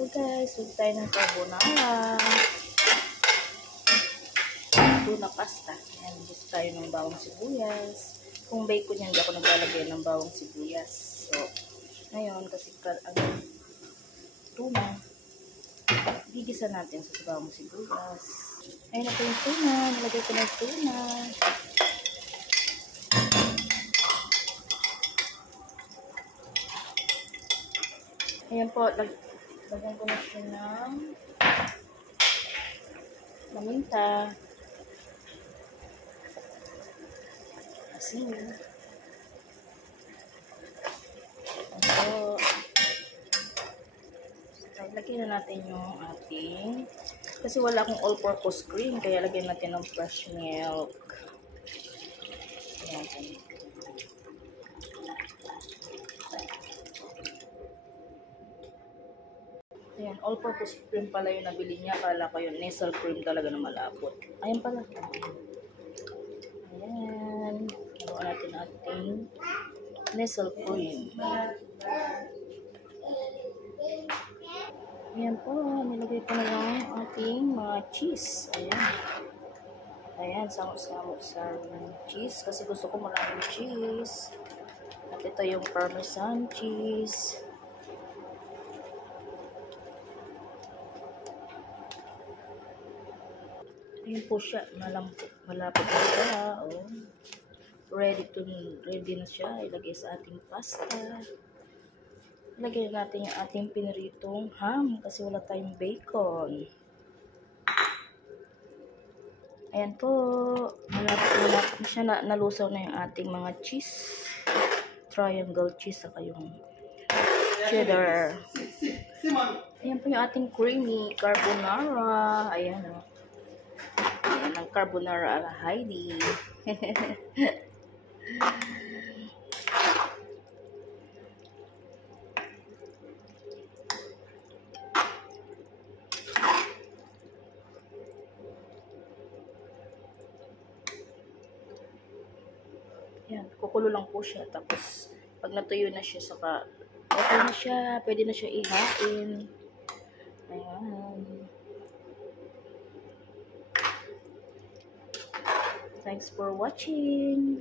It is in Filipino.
Hello guys, huwag tayo ng carbonara. Tuna pasta. Ayan, gusto tayo ng bawang sibuyas. Kung bacon yan, hindi ako naglalagay ng bawang sibuyas. So, ngayon, kasi ang tuna, gigisa natin sa bawang sibuyas. Ayun na po yung tuna. Nilagay ko na yung tuna. Ayan po, lagyan ko na siya ng paminta, asin, so, lagyan na natin yung ating, kasi wala akong all-purpose cream, kaya lagyan natin ng fresh milk. Ayan. Ayan, all-purpose cream pala yung nabili niya. Akala ko yung nasal cream talaga na malapot. Ayan pala. Ayan. Gawa natin ating nasal cream. Ayan po. Nilagay ko na lang ating mga cheese. Ayan. Ayan, samot-samot sa cheese. Kasi gusto ko maraming cheese. At ito yung parmesan cheese. Ayan po siya, malapot na siya. Oh. Ready na siya. Ilagay sa ating pasta. Ilagay natin yung ating piniritong ham kasi wala tayong bacon. Ayan po. Malapot na siya. Nalusaw na yung ating mga cheese. Triangle cheese saka yung cheddar. Ayan po yung ating creamy carbonara. Ayan o. Ayan ang carbonara ala Heidi. Ayan, kukulo lang po siya. Tapos, pag natuyo na siya, saka okay na siya. Pwede na siya ihain. Ayan. Thanks for watching.